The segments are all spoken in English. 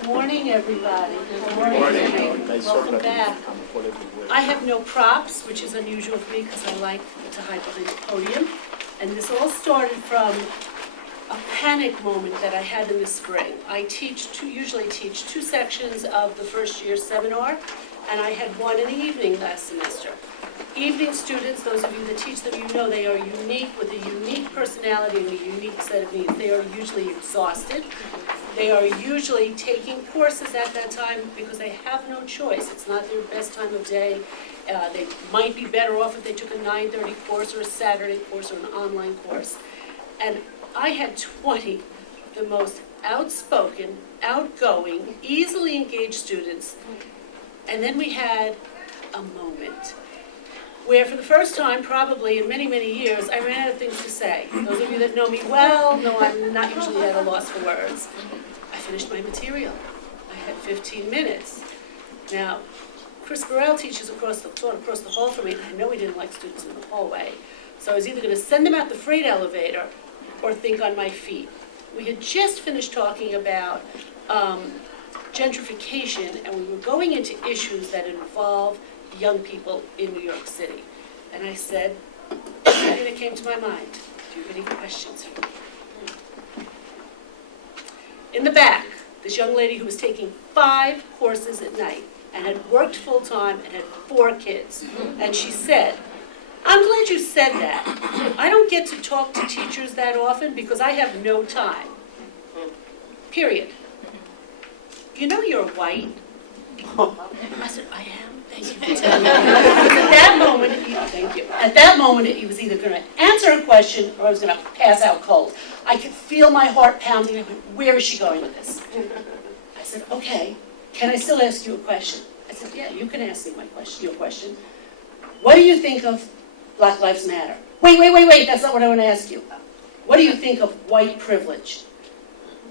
Good morning, everybody. Good morning. Welcome back. I have no props, which is unusual for me because I like to hide behind the podium. And this all started from a panic moment that I had in the spring. I usually teach two sections of the first year seminar, and I had one in the evening last semester. Evening students, those of you that teach them, you know they are unique with a unique personality and a unique set of needs. They are usually exhausted. They are usually taking courses at that time because they have no choice. It's not their best time of day. They might be better off if they took a 9:30 course or a Saturday course or an online course. And I had 20 of the most outspoken, outgoing, easily engaged students. And then we had a moment where for the first time, probably in many, many years, I ran out of things to say. Those of you that know me well know I'm not usually at a loss for words. I finished my material. I had 15 minutes. Now, Chris Burrell teaches across the hall from me, and I know he didn't like students in the hallway. So I was either going to send them out the freight elevator or think on my feet. We had just finished talking about gentrification, and we were going into issues that involve young people in New York City. And I said, something that came to my mind, do you have any questions for me? In the back, this young lady who was taking 5 courses at night and had worked full-time and had 4 kids. And she said, I'm glad you said that. I don't get to talk to teachers that often because I have no time. Period. You know you're white. I said, I am. Thank you for telling me. At that moment, thank you. At that moment, he was either going to answer a question or I was going to pass out cold. I could feel my heart pounding. I went, where is she going with this? I said, okay, can I still ask you a question? I said, yeah, you can ask me your question. What do you think of Black Lives Matter? Wait, that's not what I want to ask you. What do you think of white privilege?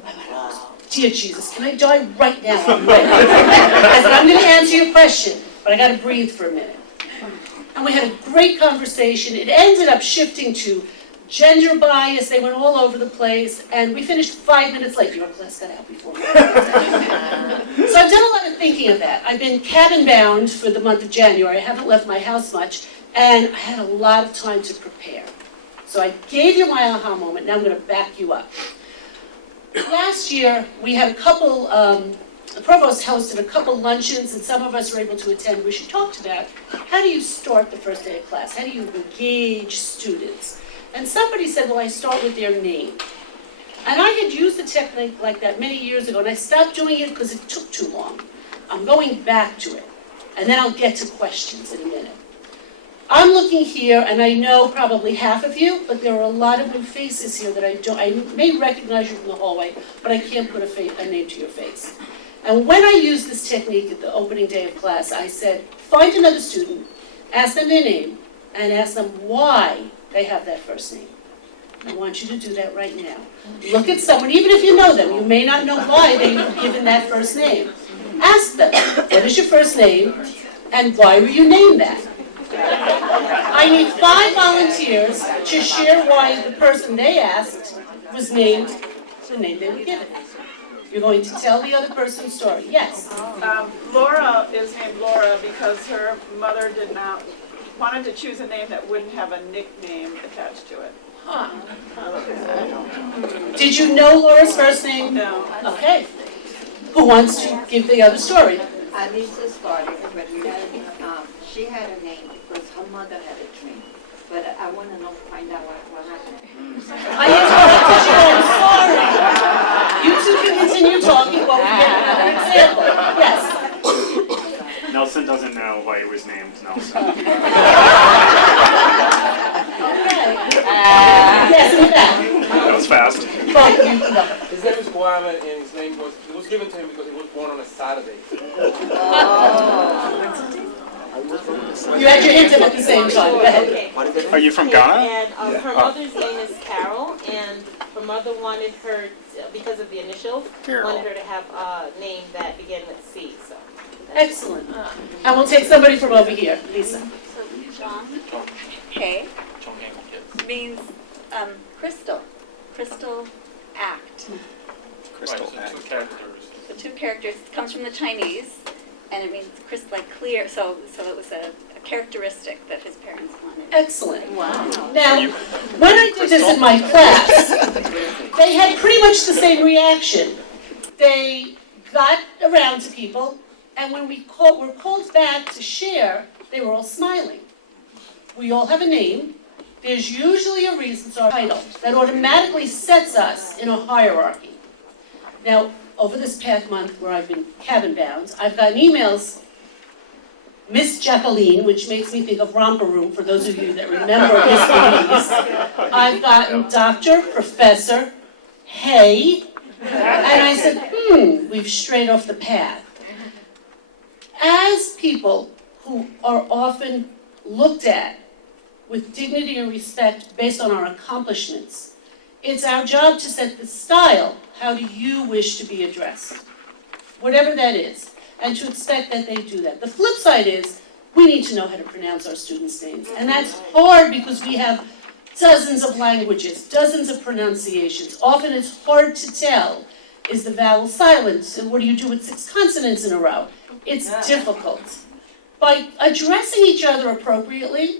I went, oh, dear Jesus, can I die right now? I'm ready. I said, I'm going to answer your question, but I got to breathe for a minute. And we had a great conversation. It ended up shifting to gender bias. They went all over the place, and we finished 5 minutes late. Your class got out before me. So I've done a lot of thinking of that. I've been cabin bound for the month of January. I haven't left my house much, and I had a lot of time to prepare. So I gave you my aha moment. Now I'm going to back you up. Last year, we had a couple, the provost hosted a couple luncheons, and some of us were able to attend, where she talked about how do you start the first day of class? How do you engage students? And somebody said, well, I start with their name. And I had used a technique like that many years ago, and I stopped doing it because it took too long. I'm going back to it, and then I'll get to questions in a minute. I'm looking here, and I know probably half of you, but there are a lot of new faces here that I may recognize you from the hallway, but I can't put a name to your face. And when I used this technique at the opening day of class, I said, find another student, ask them their name, and ask them why they have that first name. I want you to do that right now. Look at someone, even if you know them, you may not know why they were given that first name. Ask them, what is your first name, and why were you named that? I need 5 volunteers to share why the person they asked was named the name they were given. You're going to tell the other person's story. Yes? Laura is named Laura because her mother wanted to choose a name that wouldn't have a nickname attached to it. Huh. Did you know Laura's first name? No. Okay. Who wants to give the other story? Lisa started, but she had a name because her mother had a dream. But I want to find out what happened. I interrupted you. I'm sorry. You two can continue talking while we get another example. Yes. Nelson doesn't know why he was named Nelson. Okay. Yes, in the back. That was fast. Both of you can go. His name is Guarma, and his name was given to him because he was born on a Saturday. You had your hint at the same time. Go ahead. Are you from Ghana? And her mother's name is Carol, and her mother wanted her, because of the initials, wanted her to have a name that began with C. So. Excellent. And we'll take somebody from over here. Lisa. So John, K, means crystal act. Crystal. Right, so 2 characters. So 2 characters, it comes from the Chinese, and it means like clear, so it was a characteristic that his parents wanted. Excellent. Wow. Now, when I did this in my class, they had pretty much the same reaction. They got around to people, and when we were called back to share, they were all smiling. We all have a name. There's usually a reason, it's our title, that automatically sets us in a hierarchy. Now, over this past month where I've been cabin bound, I've gotten emails, Miss Jacqueline, which makes me think of Romper Room for those of you that remember Miss Louise. I've gotten Doctor, Professor, hey, and I said, we've strayed off the path. As people who are often looked at with dignity and respect based on our accomplishments, it's our job to set the style. How do you wish to be addressed? Whatever that is. And to expect that they do that. The flip side is, we need to know how to pronounce our students' names. And that's hard because we have dozens of languages, dozens of pronunciations. Often it's hard to tell, is the vowel silent? And what do you do with 6 consonants in a row? It's difficult. By addressing each other appropriately,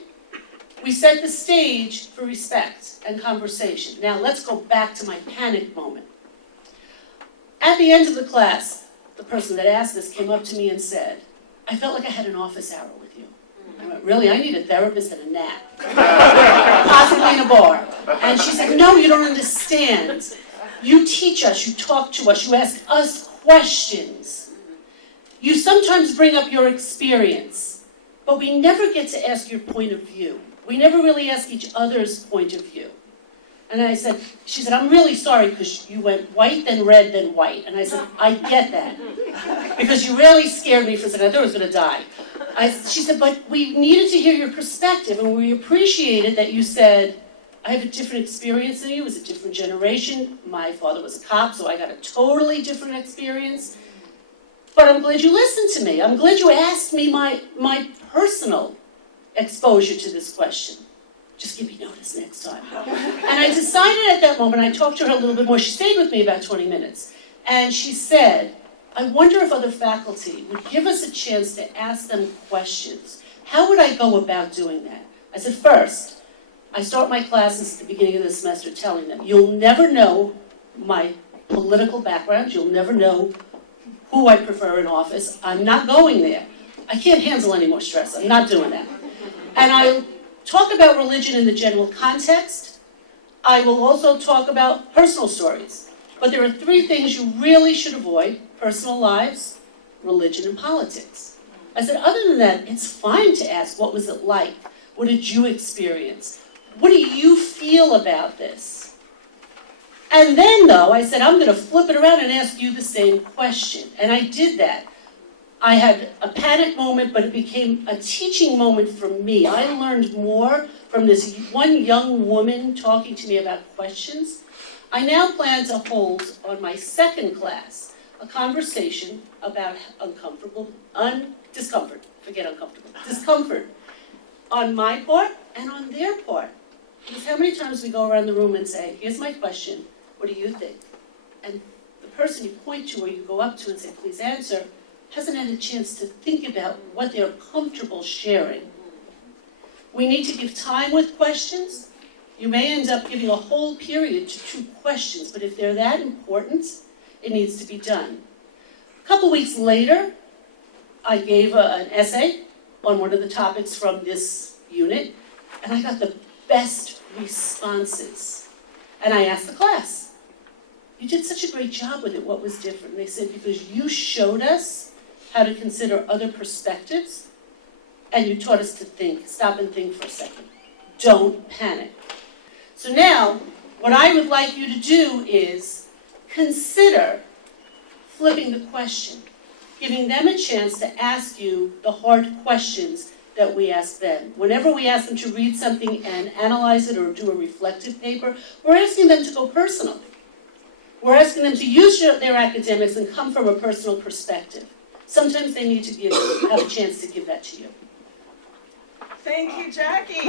we set the stage for respect and conversation. Now let's go back to my panic moment. At the end of the class, the person that asked this came up to me and said, I felt like I had an office hour with you. I went, really? I need a therapist and a nap. Possibly in a bar. And she said, no, you don't understand. You teach us, you talk to us, you ask us questions. You sometimes bring up your experience, but we never get to ask your point of view. We never really ask each other's point of view. And I said, she said, I'm really sorry because you went white, then red, then white. And I said, I get that. Because you really scared me for a second. I thought I was going to die. She said, but we needed to hear your perspective. And we appreciated that you said, I have a different experience than you. It was a different generation. My father was a cop, so I got a totally different experience. But I'm glad you listened to me. I'm glad you asked me my personal exposure to this question. Just give me notice next time. And I decided at that moment, I talked to her a little bit more. She stayed with me about 20 minutes. And she said, I wonder if other faculty would give us a chance to ask them questions. How would I go about doing that? I said, first, I start my classes at the beginning of the semester telling them, you'll never know my political background. You'll never know who I prefer in office. I'm not going there. I can't handle any more stress. I'm not doing that. And I talk about religion in the general context. I will also talk about personal stories. But there are 3 things you really should avoid: personal lives, religion, and politics. I said, other than that, it's fine to ask, what was it like? What did you experience? What do you feel about this? And then, though, I said, I'm going to flip it around and ask you the same question. And I did that. I had a panic moment, but it became a teaching moment for me. I learned more from this one young woman talking to me about questions. I now plan to hold on my second class a conversation about discomfort, forget uncomfortable, discomfort on my part and on their part. Because how many times we go around the room and say, here's my question, what do you think? And the person you point to or you go up to and say, please answer, hasn't had a chance to think about what they're comfortable sharing. We need to give time with questions. You may end up giving a whole period to 2 questions, but if they're that important, it needs to be done. A couple weeks later, I gave an essay on one of the topics from this unit, and I got the best responses. And I asked the class, you did such a great job with it, what was different? And they said, because you showed us how to consider other perspectives, and you taught us to think, stop and think for a second. Don't panic. So now, what I would like you to do is consider flipping the question, giving them a chance to ask you the hard questions that we ask them. Whenever we ask them to read something and analyze it or do a reflective paper, we're asking them to go personal. We're asking them to use their academics and come from a personal perspective. Sometimes they need to have a chance to give that to you. Thank you, Jackie.